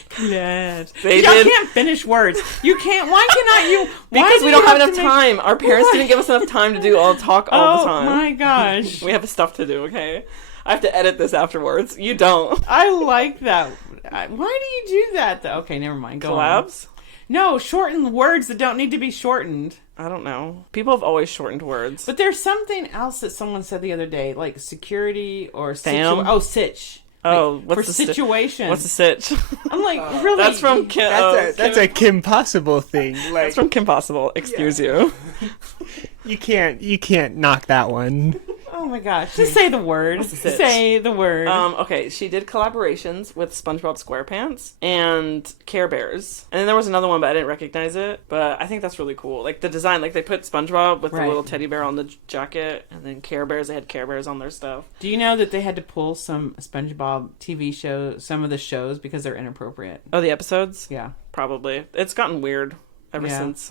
Collabs. They Y'all did. can't finish words. You can't. Why cannot you? Why Because do we you don't have enough to make- time. Our parents didn't give us enough time to do all talk all the time. Oh my gosh. We have stuff to do, okay? I have to edit this afterwards. You don't. I like that. Why do you do that though? Okay, never mind. Go on. Collabs? No, shorten words that don't need to be shortened. I don't know. People have always shortened words. But there's something else that someone said the other day, like security or Fam? sitch. Oh, Like, what's for the si- situation. What's the sitch? I'm like, really? That's from Kim. That's a Kim Possible thing. Like, That's from Kim Possible. Excuse you. you can't knock that one. Oh my gosh! Just say the word. sitch? Say the word. Okay, she did collaborations with SpongeBob SquarePants and Care Bears. And then there was another one, but I didn't recognize it. But I think that's really cool. Like the design, like they put SpongeBob with the Right. little teddy bear on the jacket, and then Care Bears, they had Care Bears on their stuff. Do you know that they had to pull some SpongeBob TV shows, some of the shows, because they're inappropriate? Oh, the episodes? Yeah. Probably. It's gotten weird ever Yeah. since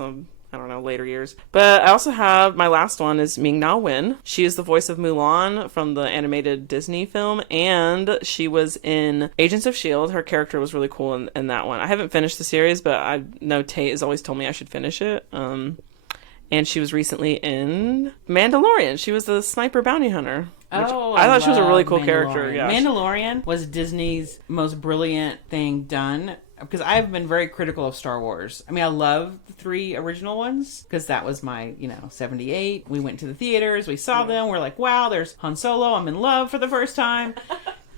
I don't know, later years. But I also have, my last one is Ming Na Wen. She is the voice of Mulan from the animated Disney film, and she was in Agents of S.H.I.E.L.D. Her character was really cool in that one. I haven't finished the series, but I know Tate has always told me I should finish it. And she was recently in Mandalorian. She was the sniper bounty hunter. I thought she was a really cool character. Yeah. Mandalorian was Disney's most brilliant thing done. Because I've been very critical of Star Wars. I mean, I love the 3 original ones because that was my, 78. We went to the theaters, we saw them, we're like, wow, there's Han Solo, I'm in love for the first time.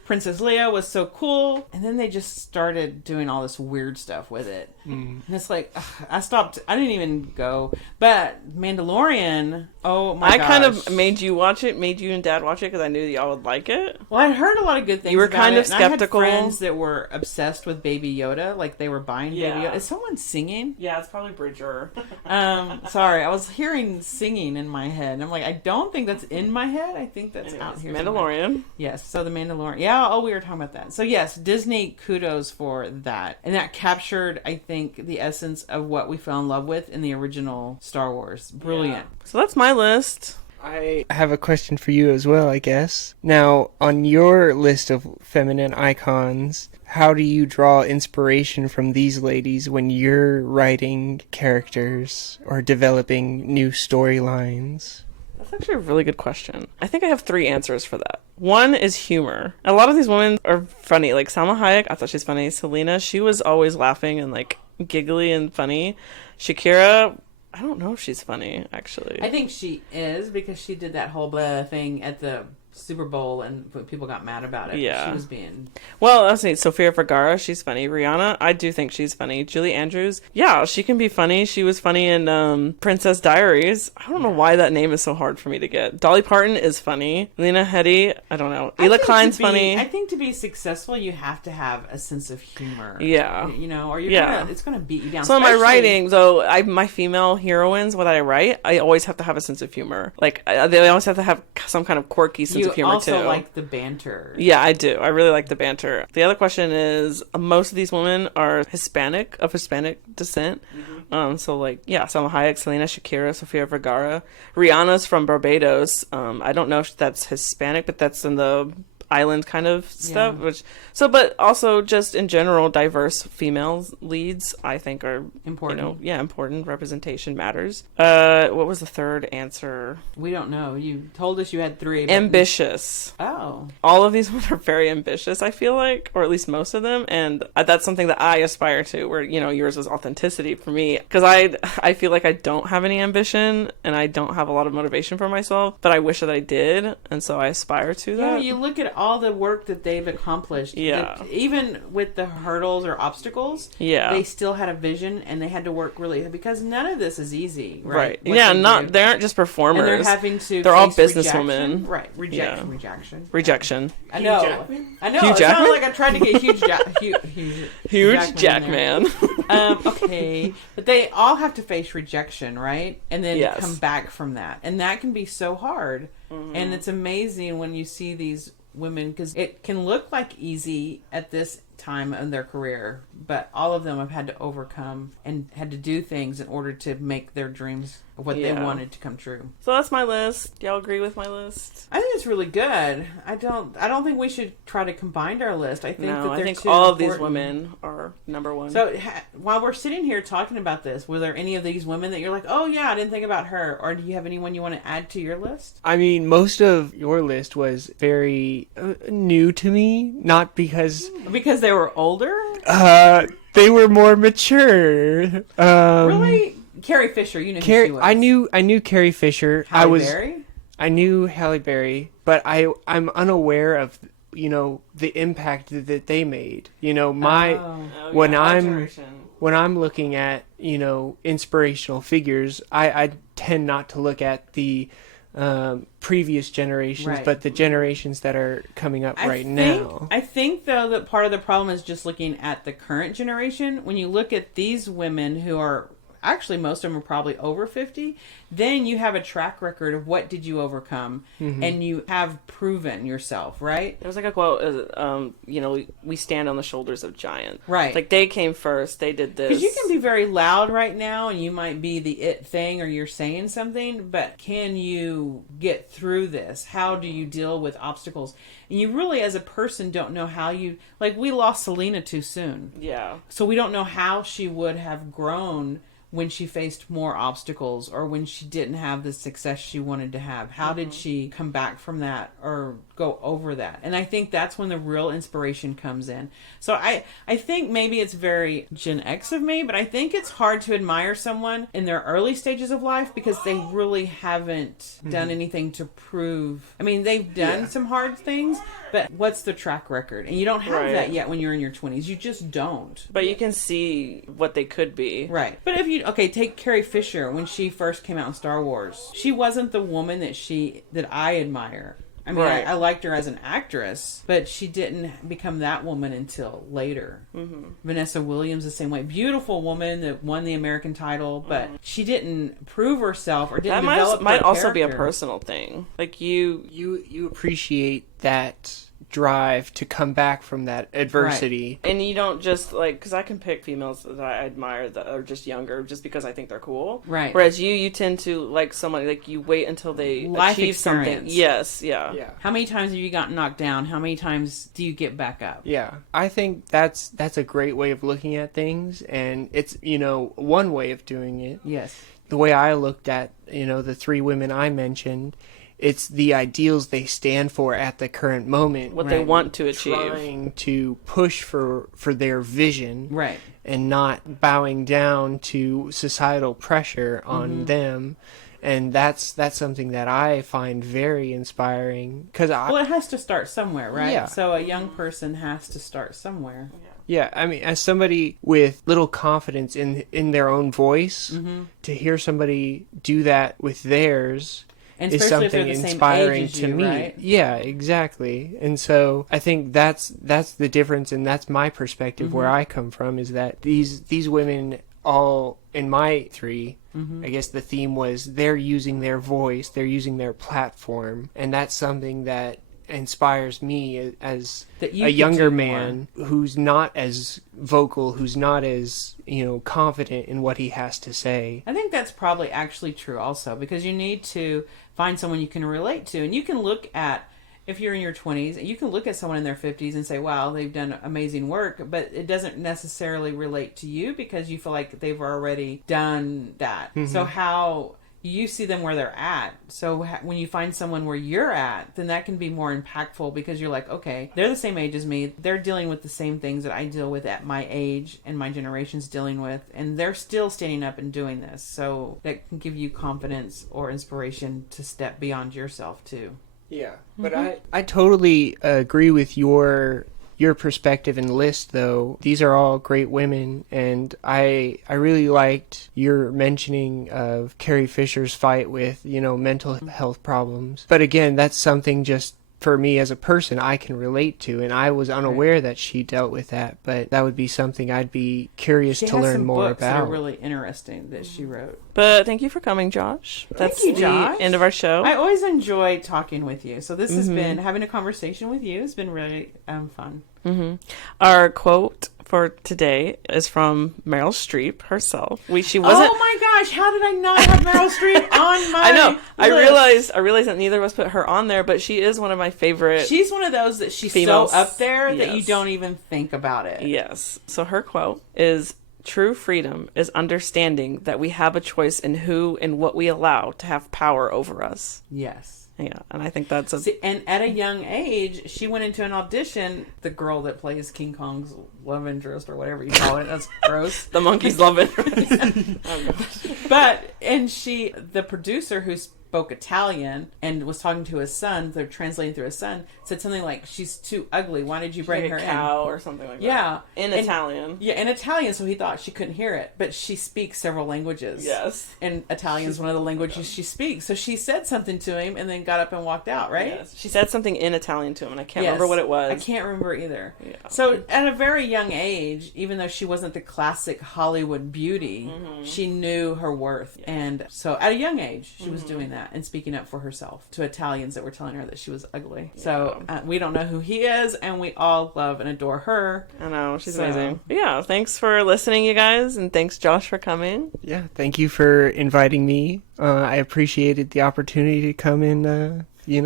Princess Leia was so cool. And then they just started doing all this weird stuff with it. And it's like, ugh, I stopped. I didn't even go. But Mandalorian, oh my gosh. I kind of made you and Dad watch it because I knew that y'all would like it. Well, I'd heard a lot of good things. You were about kind it, of and I had skeptical. friends that were obsessed with Baby Yoda, like they were buying Baby Yeah. Yoda. Is someone singing? Yeah, it's probably Bridger. Sorry, I was hearing singing in my head. I'm like, I don't think that's in my head. I think that's out here. Mandalorian. Yes, so the Mandalorian. Yeah, we were talking about that. So yes, Disney, kudos for that. And that captured, I think, the essence of what we fell in love with in the original Star Wars. Brilliant. Yeah. So that's my list. I have a question for you as well, I guess. Now, on your list of feminine icons, how do you draw inspiration from these ladies when you're writing characters or developing new storylines? That's actually a really good question. I think I have 3 answers for that. One is humor. A lot of these women are funny. Like Salma Hayek, I thought she's funny. Selena, she was always laughing and like giggly and funny. Shakira, I don't know if she's funny, actually. I think she is because she did that whole blah thing at the Super Bowl and people got mad about it. Yeah. She was being... Well, let's see. Sofia Vergara, she's funny. Rihanna, I do think she's funny. Julie Andrews, yeah, she can be funny. She was funny in Princess Diaries. I don't know why that name is so hard for me to get. Dolly Parton is funny. Lena Headey, I don't know. Ela Klein's funny. I think to be successful, you have to have a sense of humor. Yeah. Or you're it's going to beat you down. So in my especially- writing, though, my female heroines, what I write, I always have to have a sense of humor. Like, they always have to have some kind of quirky sense of humor, too. You also like the banter. Yeah, I do. I really like the banter. The other question is, most of these women are of Hispanic descent. So, like, yeah, Salma Hayek, Selena, Shakira, Sofia Vergara. Rihanna's from Barbados. I don't know if that's Hispanic, but that's in the island kind of stuff. Yeah. But also just in general, diverse female leads, I think, are important. Important. Representation matters. What was the third answer? We don't know. You told us you had 3. Ambitious. Oh. All of these women are very ambitious, I feel like, or at least most of them, and that's something that I aspire to, where, yours was authenticity for me, because I feel like I don't have any ambition, and I don't have a lot of motivation for myself, but I wish that I did, and so I aspire to that. Yeah, you look at all the work that they've accomplished. Yeah. Even with the hurdles or obstacles, Yeah. they still had a vision, and they had to work really, because none of this is easy, right? What Yeah, they do. they aren't just performers. And they're having to They're all face businesswomen. rejection. Right, rejection. Rejection. I know. Jackman? I know. Hugh It sounded Jackman? like I tried to get Huge Jackman in there. Jackman. Okay, but they all have to face rejection, right? And then Yes. come back from that, and that can be so hard. Mm-hmm. And it's amazing when you see these women, because it can look like easy at this time in their career, but all of them have had to overcome and had to do things in order to make their dreams of what they wanted to come true. So that's my list. Y'all agree with my list? I think it's really good. I don't think we should try to combine our list. I think I think all of these women are number one. So while we're sitting here talking about this, were there any of these women that you're like, oh yeah, I didn't think about her? Or do you have anyone you want to add to your list? I mean, most of your list was very new to me, not because they were older? They were more mature. Really? Carrie Fisher, you know who she was. I knew Carrie Fisher. Halle Berry? I knew Halle Berry, but I'm unaware of, you know, the impact that they made. You know, when I'm looking at, you know, inspirational figures, I tend not to look at the previous generations, but the generations that are coming up now. I think, though, that part of the problem is just looking at the current generation. When you look at these women who are, actually most of them are probably over 50, then you have a track record of what did you overcome, and you have proven yourself, right? There was like a quote, you know, we stand on the shoulders of giants. Right. Like, they came first, they did this. Because you can be very loud right now, and you might be the it thing, or you're saying something, but can you get through this? How do you deal with obstacles? And you really, as a person, don't know how you... Like, we lost Selena too soon. Yeah. So we don't know how she would have grown when she faced more obstacles, or when she didn't have the success she wanted to have. How did she come back from that or go over that? And I think that's when the real inspiration comes in. So I think maybe it's very Gen X of me, but I think it's hard to admire someone in their early stages of life because they really haven't done anything to prove. I mean, they've done some hard things, but what's the track record? And you don't have that yet when you're in your 20s. You just don't. But you can see what they could be. Right. But if you... Okay, take Carrie Fisher when she first came out in Star Wars. She wasn't the woman that I admire. I mean, I liked her as an actress, but she didn't become that woman until later. Vanessa Williams, the same way. Beautiful woman that won the American title, but she didn't prove herself or didn't develop her might also be a character. personal thing. Like, you appreciate that drive to come back from that adversity. Right. And you don't just, like, because I can pick females that I admire that are just younger just because I think they're cool. Right. Whereas you tend to like someone, like, you wait until they Life achieve experience. something. Yes, yeah. How many times have you gotten knocked down? How many times do you get back up? Yeah. I think that's a great way of looking at things, and it's, you know, one way of doing it. Yes. The way I looked at, you know, the three women I mentioned, it's the ideals they stand for at the current moment. What they want to achieve. Trying to push for their vision. Right. And not bowing down to societal pressure on them. And that's something that I find very inspiring. Well, it has to start somewhere, right? Yeah. So a young person has to start somewhere. Yeah, I mean, as somebody with little confidence in their own voice, to hear somebody do that with theirs... And is especially something if they're the inspiring same age as to you, me. right? Yeah, exactly. And so I think that's the difference, and that's my perspective where I come from, is that these women all, in my three, I guess the theme was they're using their voice, they're using their platform, and that's something that inspires me as a younger man who's not as vocal, who's not as, you know, confident in what he has to say. I think that's probably actually true also, because you need to find someone you can relate to. And you can look at, if you're in your 20s, you can look at someone in their 50s and say, wow, they've done amazing work, but it doesn't necessarily relate to you because you feel like they've already done that. So how... you see them where they're at. So when you find someone where you're at, then that can be more impactful because you're like, okay, they're the same age as me. They're dealing with the same things that I deal with at my age and my generation's dealing with. And they're still standing up and doing this. So that can give you confidence or inspiration to step beyond yourself too. Yeah. But I totally agree with your perspective and list, though. These are all great women, and I really liked your mentioning of Carrie Fisher's fight with, you know, mental health problems. But again, that's something just for me as a person I can relate to, and I was unaware that she dealt with that, but that would be something I'd be curious She to has learn some more books that about. are really interesting that she wrote. But thank you for coming, Josh. That's you, Josh. the end of our show. I always enjoy talking with you. So this has been, having a conversation with you has been really fun. Our quote for today is from Meryl Streep herself. She wasn't. Oh my gosh! How did I not have Meryl Streep on my? I know. list? I realized that neither of us put her on there, but she is one of my favorite. She's one of those that she's females. so up there that you Yes. don't even think about it. Yes. So her quote is, "True freedom is understanding that we have a choice in who and what we allow to have power over us." Yes. Yeah, and I think that's a See, and at a young age, she went into an audition. The girl that plays King Kong's love interest, or whatever you call it, that's gross. the monkey's love interest. The producer who spoke Italian and was talking to his son, they're translating through his son, said something like, "She's too ugly. Why did you bring her Like a in?" cow or something like that. Yeah. In And- Italian. Yeah, in Italian, so he thought she couldn't hear it, but she speaks several languages. Yes. And Italian is one of the languages she speaks. So she said something to him and then got up and walked out, right? Yes. She said something in Italian to him, and I can't Yes. remember what it was. I can't remember either. Yeah. So at a very young age, even though she wasn't the classic Hollywood beauty, she knew her worth. And so at a young age, she was doing that and speaking up for herself to Italians that were telling her that she was ugly. So we don't know who he is, and we all love and adore her. I know, she's So- amazing. But yeah, thanks for listening, you guys, and thanks, Josh, for coming. Yeah, thank you for inviting me. I appreciated the opportunity to come and,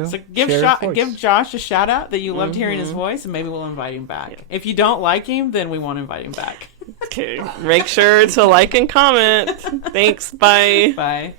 So give share a voice. give Josh a shout out that you loved hearing his voice, and maybe we'll invite him back. If you don't like him, then we won't invite him back. Okay, make sure to like and comment. Thanks, bye. Bye.